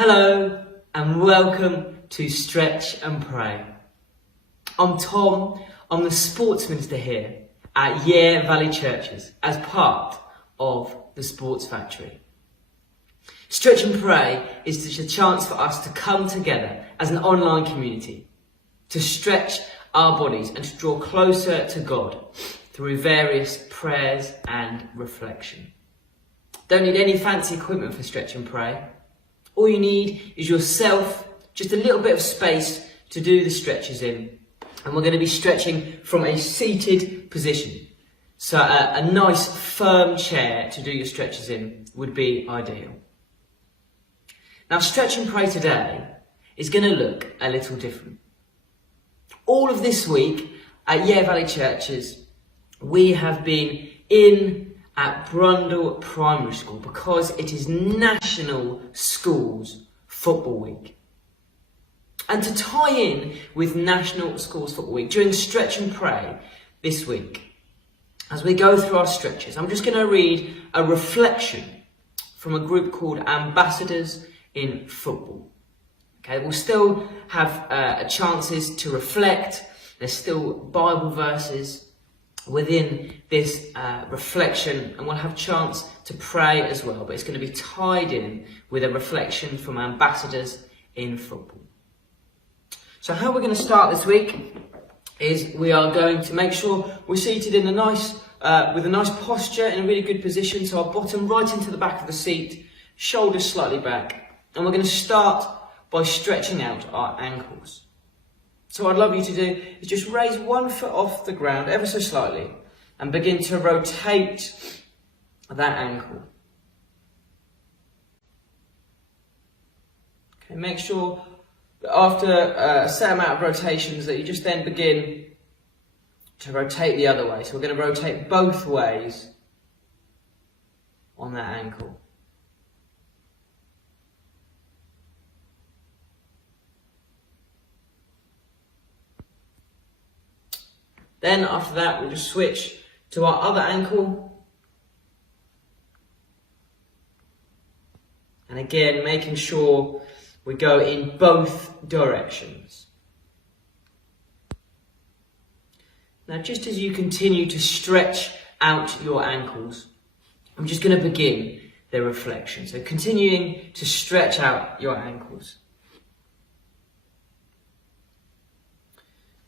Hello and welcome to Stretch and Pray. I'm Tom, I'm the sports minister here at Yare Valley Churches as part of the Sports Factory. Stretch and Pray is just a chance for us to come together as an online community, to stretch our bodies and to draw closer to God through various prayers and reflection. Don't need any fancy equipment for Stretch and Pray. All you need is yourself, just a little bit of space to do the stretches in. And we're going to be stretching from a seated position. So a nice firm chair to do your stretches in would be ideal. Now Stretch and Pray today is going to look a little different. All of this week at Yare Valley Churches, we have been in at Brundle Primary School because it is National Schools Football Week. And to tie in with National Schools Football Week, during Stretch and Pray this week, as we go through our stretches, I'm just going to read a reflection from a group called Ambassadors in Football. Okay, we'll still have chances to reflect. There's still Bible verses within this reflection, and we'll have a chance to pray as well, but it's going to be tied in with a reflection from Ambassadors in Football. So how we're going to start this week is we are going to make sure we're seated in with a nice posture, in a really good position, so our bottom right into the back of the seat, shoulders slightly back, and we're going to start by stretching out our ankles. So what I'd love you to do is just raise one foot off the ground ever so slightly and begin to rotate that ankle. Okay, make sure that after a set amount of rotations that you just then begin to rotate the other way. So we're going to rotate both ways on that ankle. Then after that, we'll just switch to our other ankle. And again, making sure we go in both directions. Now, just as you continue to stretch out your ankles, I'm just going to begin the reflection. So continuing to stretch out your ankles.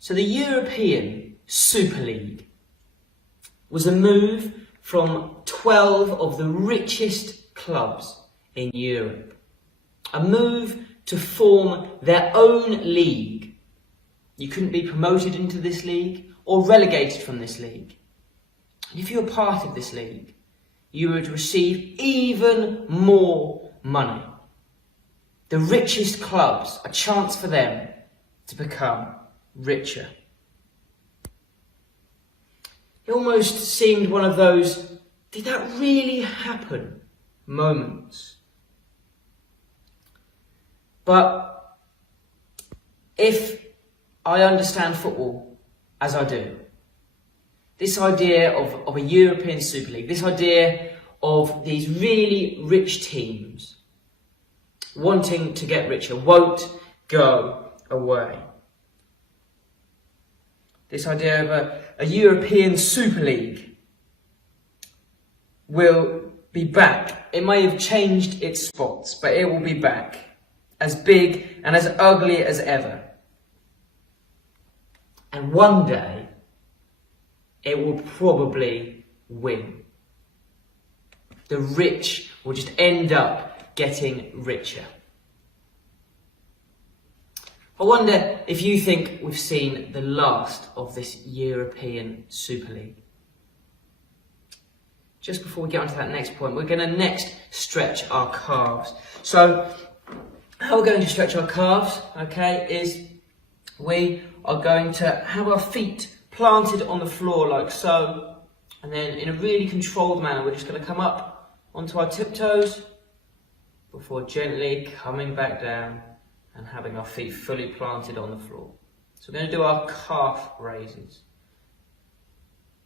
So the European Super League was a move from 12 of the richest clubs in Europe. A move to form their own league. You couldn't be promoted into this league or relegated from this league. And if you were part of this league, you would receive even more money. The richest clubs, a chance for them to become richer. It almost seemed one of those, did that really happen moments. But if I understand football as I do, this idea of a European Super League, this idea of these really rich teams wanting to get richer won't go away. This idea of a European Super League will be back. It may have changed its spots, but it will be back, as big and as ugly as ever. And one day, it will probably win. The rich will just end up getting richer. I wonder if you think we've seen the last of this European Super League. Just before we get on to that next point, we're going to next stretch our calves. So, how we're going to stretch our calves, okay, is we are going to have our feet planted on the floor like so, and then in a really controlled manner, we're just going to come up onto our tiptoes before gently coming back down and having our feet fully planted on the floor. So we're going to do our calf raises.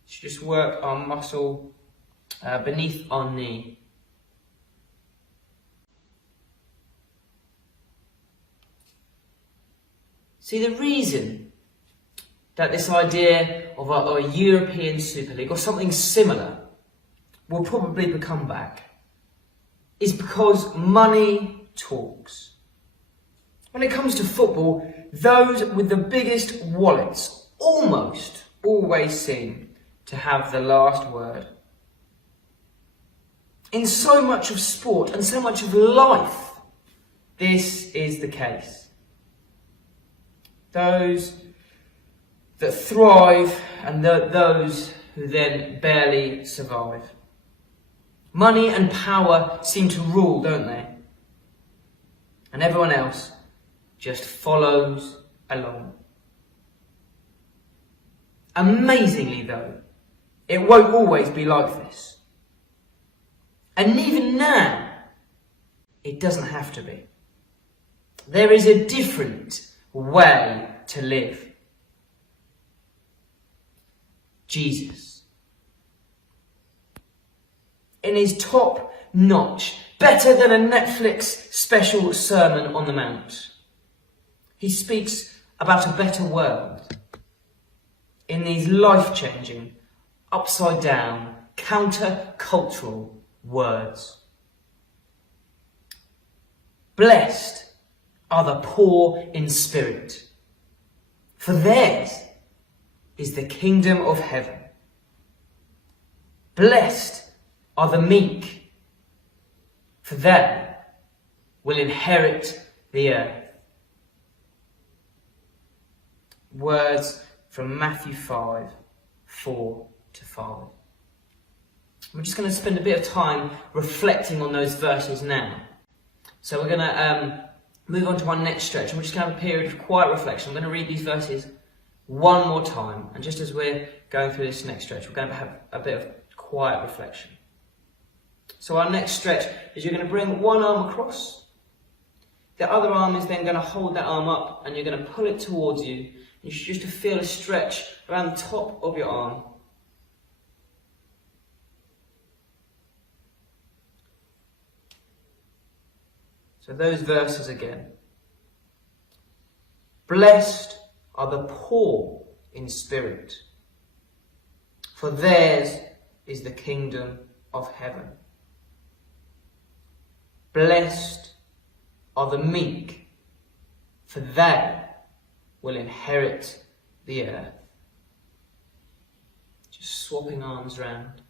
Just work our muscle beneath our knee. See, the reason that this idea of a European Super League or something similar will probably become back is because money talks. When it comes to football, those with the biggest wallets almost always seem to have the last word. In so much of sport and so much of life, this is the case. Those that thrive and those who then barely survive. Money and power seem to rule, don't they? And everyone else just follows along. Amazingly though, it won't always be like this. And even now, it doesn't have to be. There is a different way to live. Jesus. In his top-notch, better than a Netflix special Sermon on the Mount, he speaks about a better world in these life-changing, upside-down, counter-cultural words. Blessed are the poor in spirit, for theirs is the kingdom of heaven. Blessed are the meek, for they will inherit the earth. Words from Matthew 5, 4-5. We're just going to spend a bit of time reflecting on those verses now. So we're going to move on to our next stretch, and we're just going to have a period of quiet reflection. I'm going to read these verses one more time, and just as we're going through this next stretch, we're going to have a bit of quiet reflection. So our next stretch is you're going to bring one arm across, the other arm is then going to hold that arm up, and you're going to pull it towards you. You should just feel a stretch around the top of your arm. So those verses again. Blessed are the poor in spirit, for theirs is the kingdom of heaven. Blessed are the meek, for they will inherit the earth. Just swapping arms round.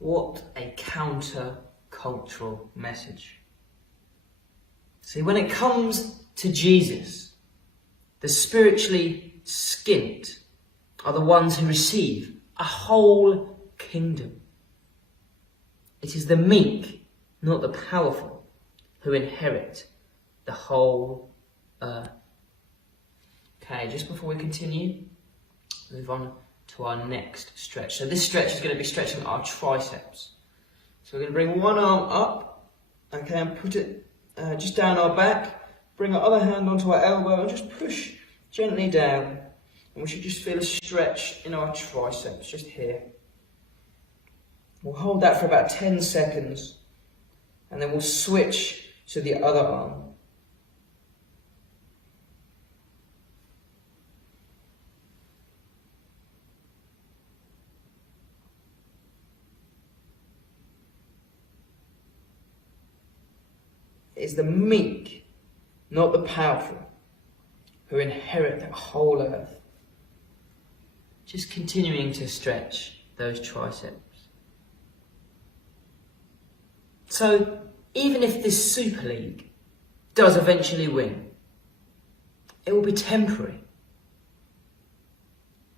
What a counter-cultural message. See, when it comes to Jesus, the spiritually skint are the ones who receive a whole kingdom. It is the meek, not the powerful, who inherit the whole earth. Okay, just before we continue, move on to our next stretch. So this stretch is going to be stretching our triceps. So we're going to bring one arm up, okay, and put it just down our back. Bring our other hand onto our elbow and just push gently down. And we should just feel a stretch in our triceps, just here. We'll hold that for about 10 seconds, and then we'll switch to the other arm. It is the meek, not the powerful, who inherit the whole earth. Just continuing to stretch those triceps. So, even if this Super League does eventually win, it will be temporary.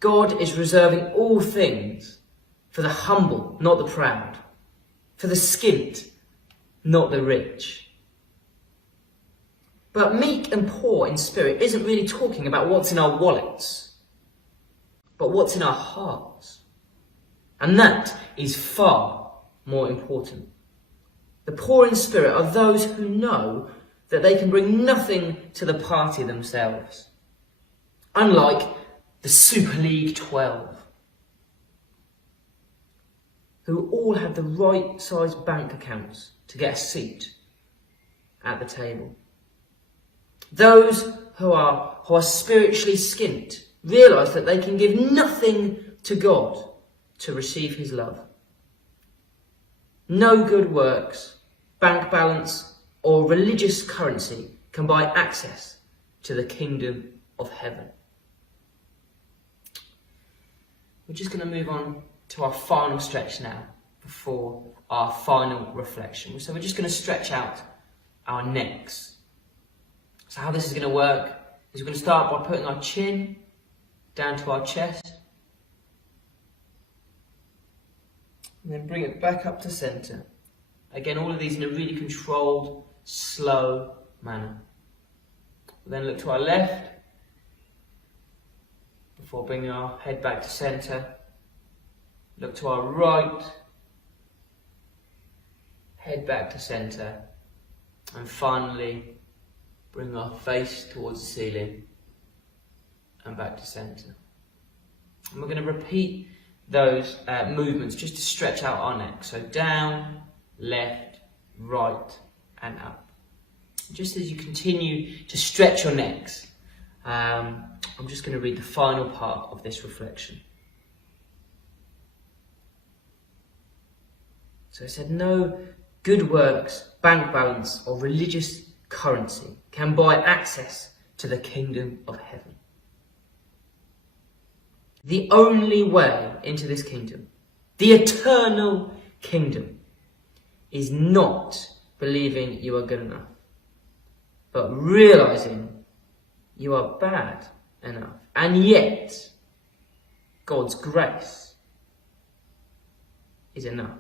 God is reserving all things for the humble, not the proud, for the skint, not the rich. But meek and poor in spirit isn't really talking about what's in our wallets, but what's in our hearts. And that is far, more important. The poor in spirit are those who know that they can bring nothing to the party themselves. Unlike the Super League 12, who all have the right size bank accounts to get a seat at the table. Those who are spiritually skint realise that they can give nothing to God to receive his love. No good works, bank balance, or religious currency can buy access to the kingdom of heaven. We're just going to move on to our final stretch now before our final reflection. So we're just going to stretch out our necks. So how this is going to work is we're going to start by putting our chin down to our chest and then bring it back up to centre. Again, all of these in a really controlled, slow manner. We'll then look to our left before bringing our head back to centre. Look to our right, head back to centre, and finally bring our face towards the ceiling and back to centre. And we're going to repeat those movements just to stretch out our neck. So down, left, right and up. Just as you continue to stretch your necks, I'm just going to read the final part of this reflection. So it said, no good works, bank balance or religious currency can buy access to the kingdom of heaven. The only way into this kingdom, the eternal kingdom, is not believing you are good enough, but realising you are bad enough. And yet, God's grace is enough.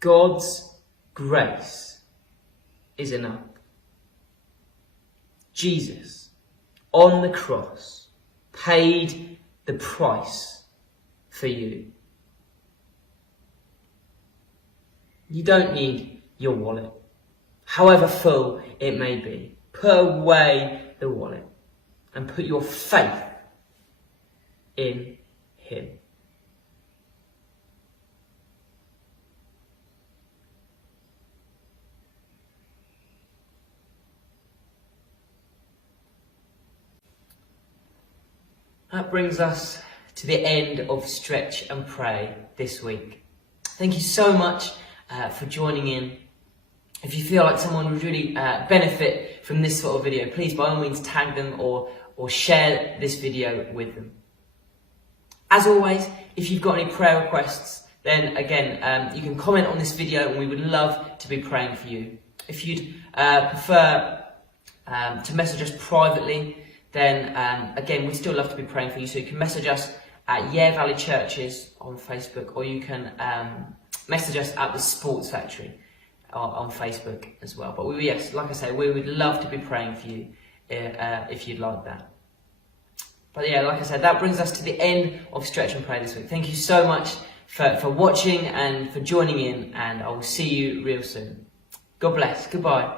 God's grace is enough. Jesus, on the cross, paid the price for you. You don't need your wallet, however full it may be. Put away the wallet and put your faith in him. That brings us to the end of Stretch and Pray this week. Thank you so much for joining in. If you feel like someone would really benefit from this sort of video, please by all means tag them or share this video with them. As always, if you've got any prayer requests, then again, you can comment on this video and we would love to be praying for you. If you'd prefer to message us privately, then again, we'd still love to be praying for you. So you can message us at Valley Churches on Facebook, or you can message us at the Sports Factory on Facebook as well. But yes, like I say, we would love to be praying for you if you'd like that. But yeah, like I said, that brings us to the end of Stretch and Pray this week. Thank you so much for watching and for joining in, and I will see you real soon. God bless. Goodbye.